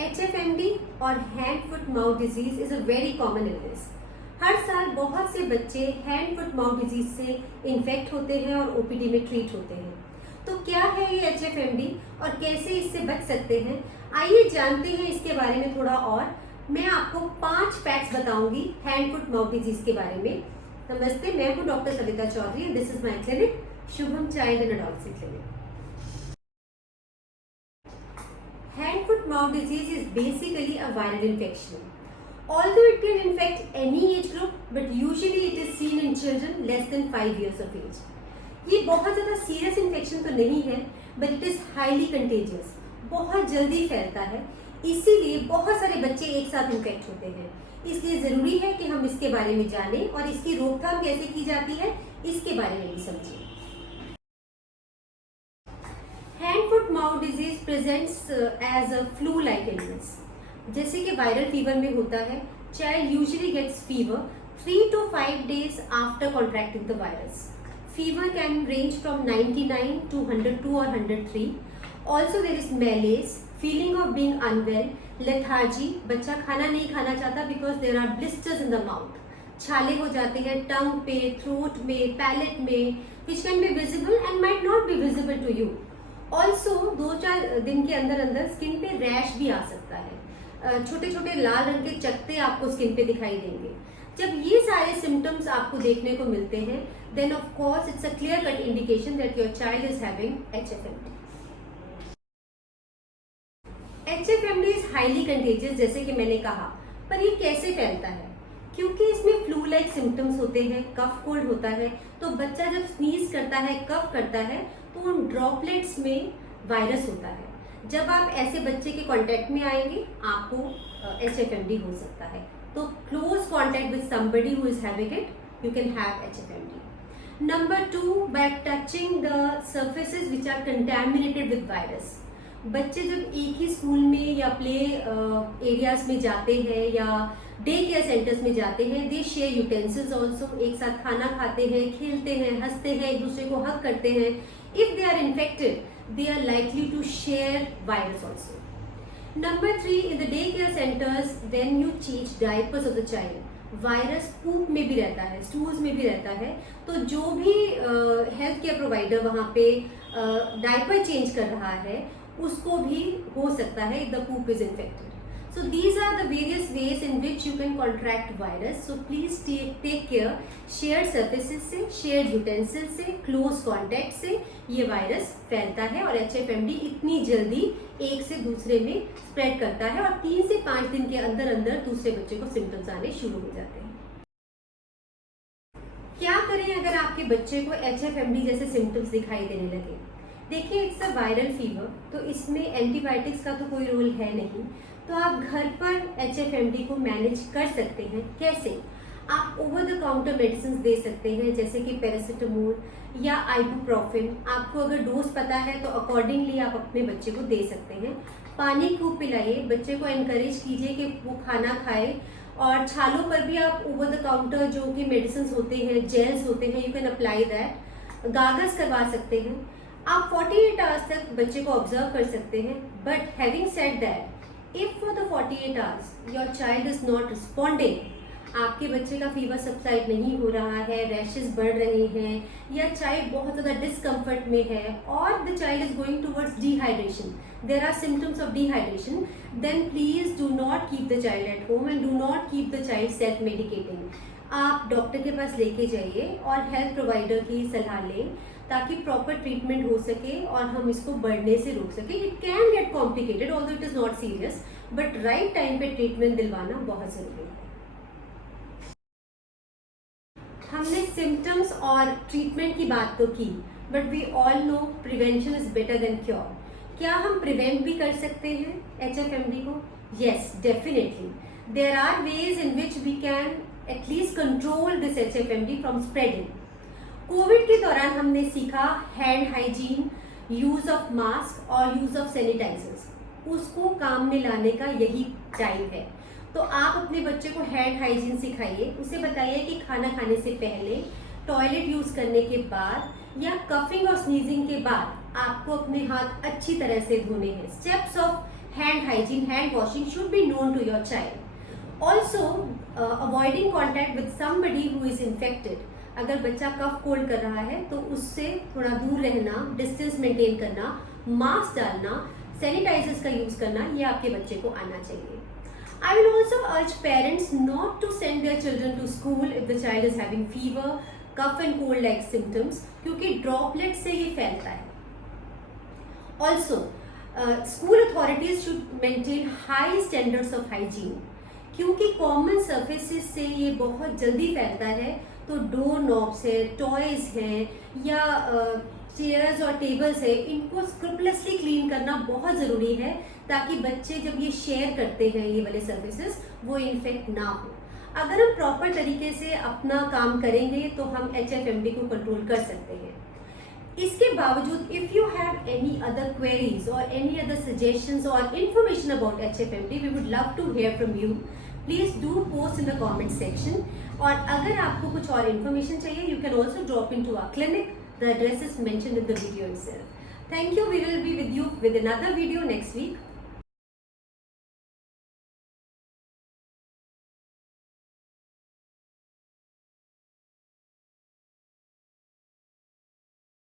HFMD और hand foot mouth disease is a very common illness. हर साल बहुत से बच्चे हैंड फुट माउथ डिजीज से इन्फेक्ट होते हैं और ओपीडी में ट्रीट होते हैं। तो क्या है ये HFMD और कैसे इससे बच सकते हैं, आइए जानते हैं इसके बारे में थोड़ा और। मैं आपको 5 फैक्ट्स बताऊंगी हैंड फुट माउथ डिजीज के बारे में। नमस्ते, मैं हूँ doctor Savita Chaudhary. This is my clinic, Shubham child and adolescent clinic. Hand foot mouth disease is basically a viral infection. Although it can infect any age group, but usually it is seen in children less than 5 years of age. ये बहुत ज़्यादा serious infection तो नहीं है, but it is highly contagious, बहुत जल्दी फैलता है। इसीलिए बहुत सारे बच्चे एक साथ इन्फेक्ट होते हैं। इसलिए ज़रूरी है कि हम इसके बारे में जानें और इसकी रोकथाम कैसे की जाती है इसके बारे में भी समझें। Hand foot mouth disease presents as a flu like illness. जैसे कि वायरल फीवर में होता है, child usually gets fever 3 to 5 days after contracting the virus. Fever can range from 99 to 102 or 103. Also there is malaise, feeling of being unwell, lethargy, बच्चा खाना नहीं खाना चाहता because there are blisters in the mouth. छाले हो जाते हैं टंग पे, थ्रोट में, पैलेट में, which can be visible and might not be visible to you. Also 2-4 दिन के अंदर अंदर स्किन पे रैश भी आ सकता है। छोटे छोटे लाल रंग के चकत्ते आपको स्किन पे दिखाई देंगे। जब ये सारे सिम्टम्स आपको देखने को मिलते हैं, then of course it's a clear-cut indication that your child is having HFMD. HFMD is highly contagious, जैसे कि मैंने कहा, पर ये कैसे फैलता है? क्योंकि इसमें फ्लू लाइक सिम्टम्स होते हैं, कफ कोल्ड होता है, तो बच्चा जब स्नीज करता है, कफ करता है, तो उन ड्रॉपलेट्स में वायरस होता है। जब आप ऐसे बच्चे के कांटेक्ट में आएंगे, आपको HFMD हो सकता है। तो close contact with somebody who is having it, you can have HFMD. Number 2, by touching the surfaces which are contaminated with virus. बच्चे जब एक ही स्कूल में या प्ले एरियाज में जाते हैं या डे केयर सेंटर्स में जाते हैं, दे शेयर यूटेंसिल्स ऑल्सो, एक साथ खाना खाते हैं, खेलते हैं, हंसते हैं, एक दूसरे को हग करते हैं। If they are infected, they are likely to share virus also. Number 3, in the daycare centers, when you change diapers of the child, virus poop में भी रहता है, स्टूल्स में भी रहता है। तो जो भी हेल्थ केयर प्रोवाइडर वहाँ पे डायपर चेंज कर रहा है, उसको भी हो सकता है if the poop is infected. So these are the various ways in which you can contract virus. So please take care. Shared surfaces से, shared utensils से, close contact से ये वायरस फैलता है और HFMD इतनी जल्दी एक से दूसरे में स्प्रेड करता है और 3 से 5 दिन के अंदर अंदर दूसरे बच्चे को सिम्टम्स आने शुरू हो जाते हैं। क्या करें अगर आपके बच्चे को HFMD जैसे सिम्टम्स दिखाई देने लगे? देखिए, इट्स अ वायरल फीवर, तो इसमें एंटीबायोटिक्स का तो कोई रोल है नहीं। तो आप घर पर HFMD को मैनेज कर सकते हैं। कैसे? आप ओवर द काउंटर मेडिसिन दे सकते हैं, जैसे कि पैरासिटामोल या आइबुप्रोफेन। आपको अगर डोज पता है तो अकॉर्डिंगली आप अपने बच्चे को दे सकते हैं। पानी खूब पिलाइए, बच्चे को एनकरेज कीजिए कि वो खाना खाए। और छालों पर भी आप ओवर द काउंटर जो कि मेडिसिन होते हैं, जेल्स होते हैं, you can apply that. Goggles करवा सकते हैं। आप 48 आवर्स तक बच्चे को ऑब्जर्व कर सकते हैं। But having said that, if for the 48 hours your child is not responding, आपके बच्चे का फीवर सबसाइड नहीं हो रहा है, रैशेस बढ़ रहे हैं, या चाइल्ड बहुत ज़्यादा डिस्कम्फर्ट में है और the child is going towards dehydration, there are symptoms of dehydration, then please do not keep the child at home and do not keep the child self medicating. आप डॉक्टर के पास लेके जाइए और हेल्थ प्रोवाइडर की सलाह लें ताकि प्रॉपर ट्रीटमेंट हो सके और हम इसको बढ़ने से रोक सके। It can get complicated although it is not serious, but right time पे ट्रीटमेंट दिलवाना बहुत जरूरी है। हमने सिम्टम्स और ट्रीटमेंट की बात तो की, but we all know prevention is better than cure. क्या हम प्रिवेंट भी कर सकते हैं HFMD को? Yes, definitely. There are ways in which we can at least control this HFMD from spreading. Covid के दौरान हमने सीखा hand hygiene, use of mask और यूज ऑफ सैनिटाइजर्स। उसको काम में लाने का यही टाइम है। तो आप अपने बच्चे को हैंड हाइजीन सिखाइए, उसे बताइए कि खाना खाने से पहले, टॉयलेट यूज करने के बाद या कफिंग और स्नीजिंग के बाद आपको अपने हाथ अच्छी तरह से धोने हैं। Steps of hand hygiene, hand washing should be known to your child. Also, avoiding contact with somebody who is infected. अगर बच्चा कफ कोल्ड कर रहा है तो उससे थोड़ा दूर रहना, डिस्टेंस मेंटेन करना, मास्क डालना, सैनिटाइजर्स का यूज करना, ये आपके बच्चे को आना चाहिए. I will also urge parents not to send their children to school if the child is having fever, cough and cold like symptoms, क्योंकि ड्रॉपलेट से ये फैलता है. Also, school authorities should maintain high standards of hygiene, क्योंकि common surfaces से ये बहुत जल्दी फैलता है. तो डोर नॉब्स है, टॉयज हैं या चेयर्स और टेबल्स है, इनको स्क्रूपलेसली क्लीन करना बहुत ज़रूरी है ताकि बच्चे जब ये शेयर करते हैं ये वाले सर्विसेज वो इन्फेक्ट ना हो. अगर हम प्रॉपर तरीके से अपना काम करेंगे तो हम HFMD को कंट्रोल कर सकते हैं. इसके बावजूद if you have any other queries और एनी अदर सजेशंस और information about HFMD, we would love to hear from you. Please do post in the comment section. और अगर आपको कुछ और इन्फॉर्मेशन चाहिए, you can also drop in to our clinic. The address is mentioned in the video itself. Thank you. We will be with you with another video next week.